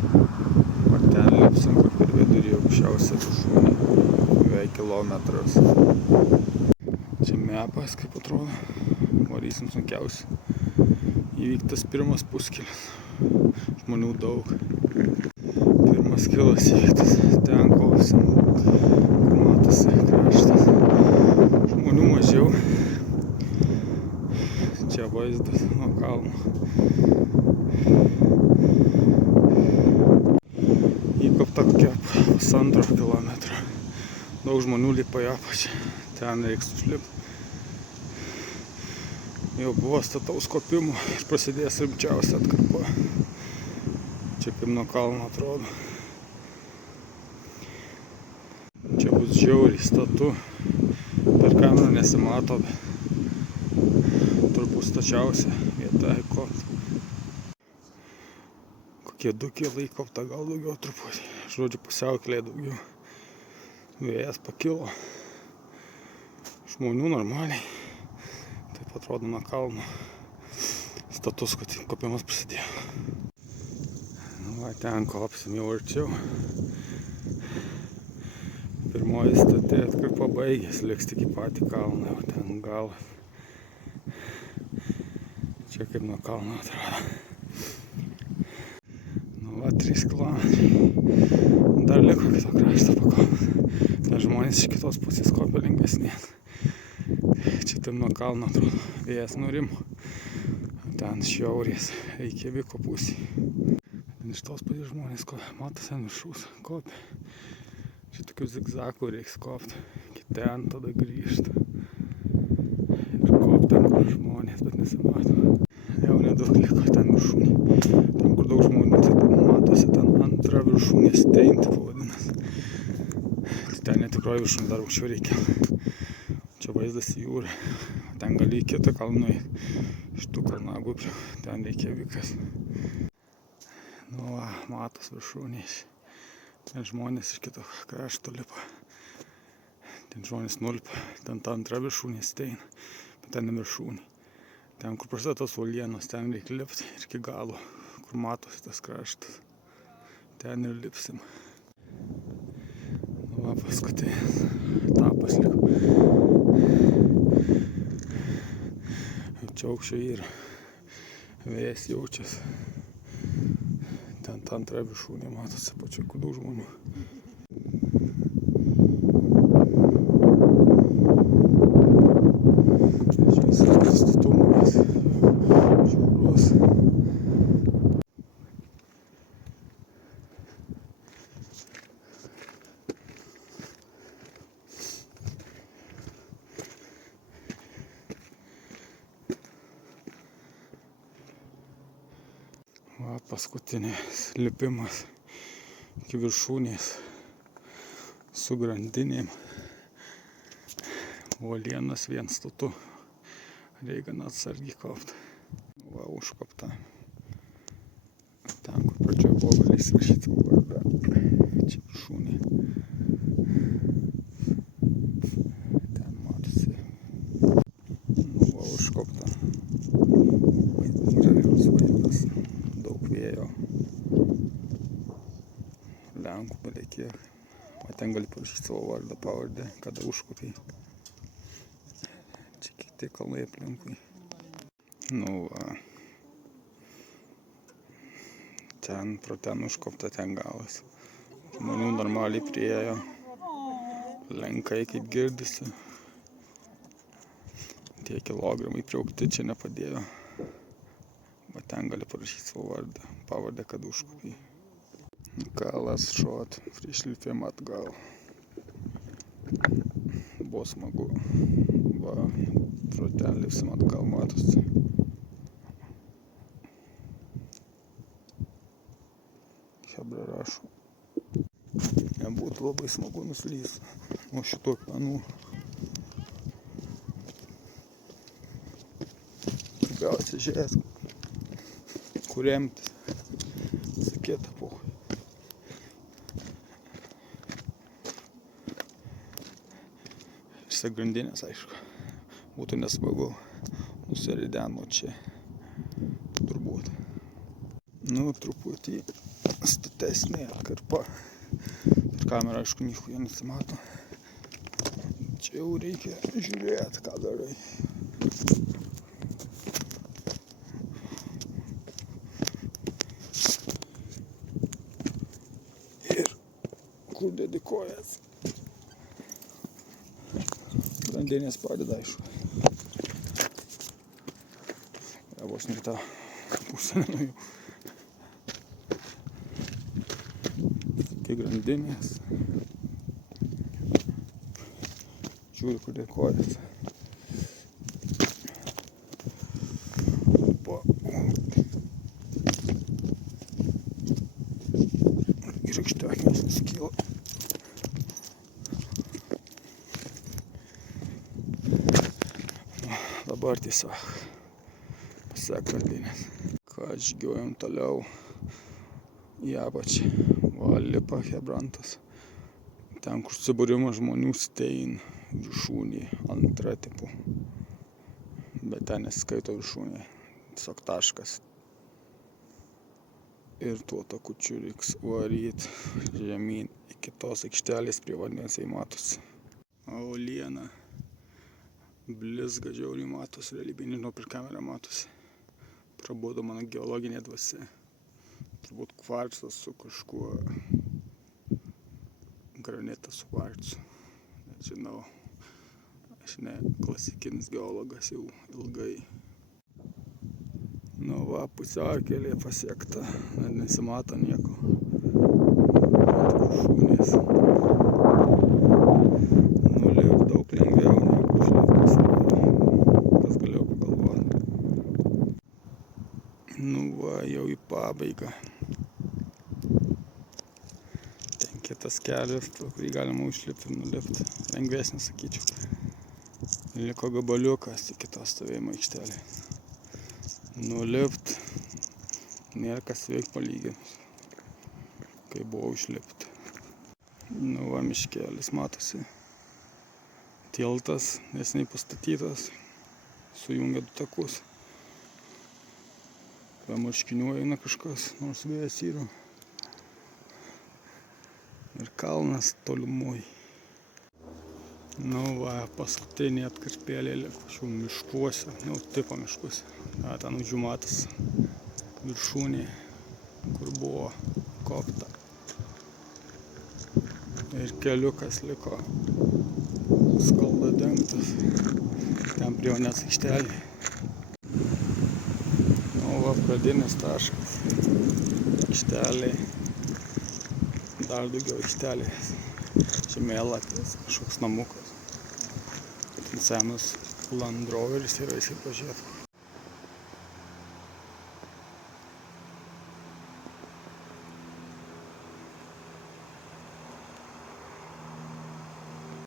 O ten lipsim, kur per vidurį aukščiausia viršūnė, beveik kilometras. Čia mepas, kaip atrodo, varysim sunkiausiai įvyktas pirmas puskelis. Žmonių daug. Pirmas kilas įvyktas, ten kopsim, kur matosi kraštas. Žmonių mažiau. Čia vaizdas nuo kalno. Įkopta kokia 1,5 kilometro. Daug žmonių lipa į apačią. Ten reiks užlipti. Jau buvo stataus kopimų ir prasidės rimčiausia atkarpa. Čia kaip nuo kalno atrodo. Čia bus žiauriai statu. Per kamerą nesimato. Turbūt stačiausia vieta įkopti. Kokie 2 kilai įkopta, gal daugiau truputį. Žodžiu, pusiaukelė daugiau. Vėjas pakilo. Žmonių normaliai. Taip atrodo nuo kalno. Status, kad kopimas prasidėjo. Nu, va, ten kopsim jau arčiau. Pirmoji statė atkarpa baigės, liks tik į patį kalną, o ten galas. Čia kaip nuo kalno atrodo. Nu, va, 3 kilometrai. Dar liko kito krašto pakopti. Ten žmonės iš kitos pusės kopia lengvesnės. Čia tam nuo kalno atrodo, vėjas nurimo. Ten šiaurės, Reikjaviko pusė. Iš tos pusės žmonės matosi ant viršaus kopia. Čia tokių zigzagų reiks kopti. Iki ten tada grįžta. Ir kopti ten, kur žmonės, bet nesimato. Jau nedaug liko ten viršūnė. Ten, kur daug žmonių, tai matosi ten antra viršūnė Stein, tai pavadinas. Tai ten netikroji viršūnė, dar aukščiau reikia. Čia vaizdas į jūrą. Ten gali į kitą kalną nueiti. Iš tų kalnagupių. Ten Reikjavikas. Nu va, matos viršūnės. Ten žmonės iš kito krašto lipa. Ten žmonės nulpa. Ten ta antra viršūnė Stein. Bet ten viršūnė. Ten, kur prasideda tos uolienos, ten reikia lipti ir iki galo. Kur matosi tas kraštas. Ten ir lipsim. Nu va, paskutinis etapas liko. Čia aukščiau yra. Vėjas jaučiasi. Ten ta antra viršūnė matosi pačiu, kur daug žmonių. Čia visas statumas. Žiaurus. Va, paskutinės lipimas iki viršūnės su grandinėm. Uolienas vien statu. Reikia atsargiai kopti. Va, užkopta. Ten, kur pradžioje buvo galės rašyti savo vardą. Čia viršūnė. Ten matosi. Nu, va, užkopta. Gražus vaizdas. Daug vėjo. Lenkų belekiek. O ten gali parašyti savo vardą, pavardę, kada užkopiai. Čia kiti kalnai aplinkui. Nu va. Ten, pro ten užkopta, ten galas. Žmonių normaliai priėjo. Lenkai kaip girdisi. Tie kilogramai priaukti čia nepadėjo. Va ten gali parašyti savo vardą, pavardę, kad užkopiai. Galas šot, prišlipėm atgal. Buvo smagu. Va, pro ten lipsim atgal, matosi. Hebra rašo. Nebūtų labai smagu nuslysti nuo šito akmenų. Gausi žiūrės, kur remtis. Sakėta pochai. Išsa grandinės, aišku. Būtų nesmagu nusirideno čia. Turbūt. Nu, truputį statesnė atkarpa. Per kamerą, aišku, nieko jie nesimato. Čia jau reikia žiūrėti, ką darai. Ir kur dedi kojas. Grandinės padeda, aišku. Vos ne tą pusę nuo jų. Tai grandinės. Žiūri, kur dedi kojas. Ir aikštekės neskyla. Dabar tiesiog pasek grandinės. Ką žygiuojam toliau į apačią. Va, lipa hebrantas. Ten, kur subūrimas žmonių stein viršūnė, antra tipo. Bet ten nesiskaito viršūnė. Tiesiog taškas. Ir tuo takučiu reiks varyt žemyn iki tos aikštelės prie vandens jai matosi. O uoliena blizga žiauriai matosi, realybėj nežinau, per kamerą matosi. Prabudo mano geologinė dvasia. Turbūt kvarcas su kažkuo, granitas su kvarcu. Nežinau, aš ne klasikinis geologas jau ilgai. Nu va, pusiaukelė pasiekta, net nesimato nieko. Viršūnės. Nulipt daug lengviau negu užlipt pasirodo. Kas galėjau pagalvoti. Nu va, jau į pabaigą. Ten kitas kelias, kurį galima užlipti ir nulipti. Lengvesnis, sakyčiau. Liko gabaliukas iki tos stovėjimo aikštelės. Nulipt, nėra kas veik palyginus, kai buvo užlipti. Nu va, miškelis matosi. Tiltas, neseniai pastatytas, sujungia du takus. Be marškinių eina kažkas, nors vėjas yra. Ir kalnas tolimoj. Nu va, paskutinė atkarpėlė liko šių miškuose, nu tipo miškuose. Ten užumatas viršūnė, kur buvo kopta. Ir keliukas liko skalda dengtas. Ten prie vandens aikštelė. Nu va, pradinis taškas. Aikštelė. Dar daugiau aikštelės. Žemėlapis, kažkoks namukas. Ten senas Land Roveris yra, pažiūrėt.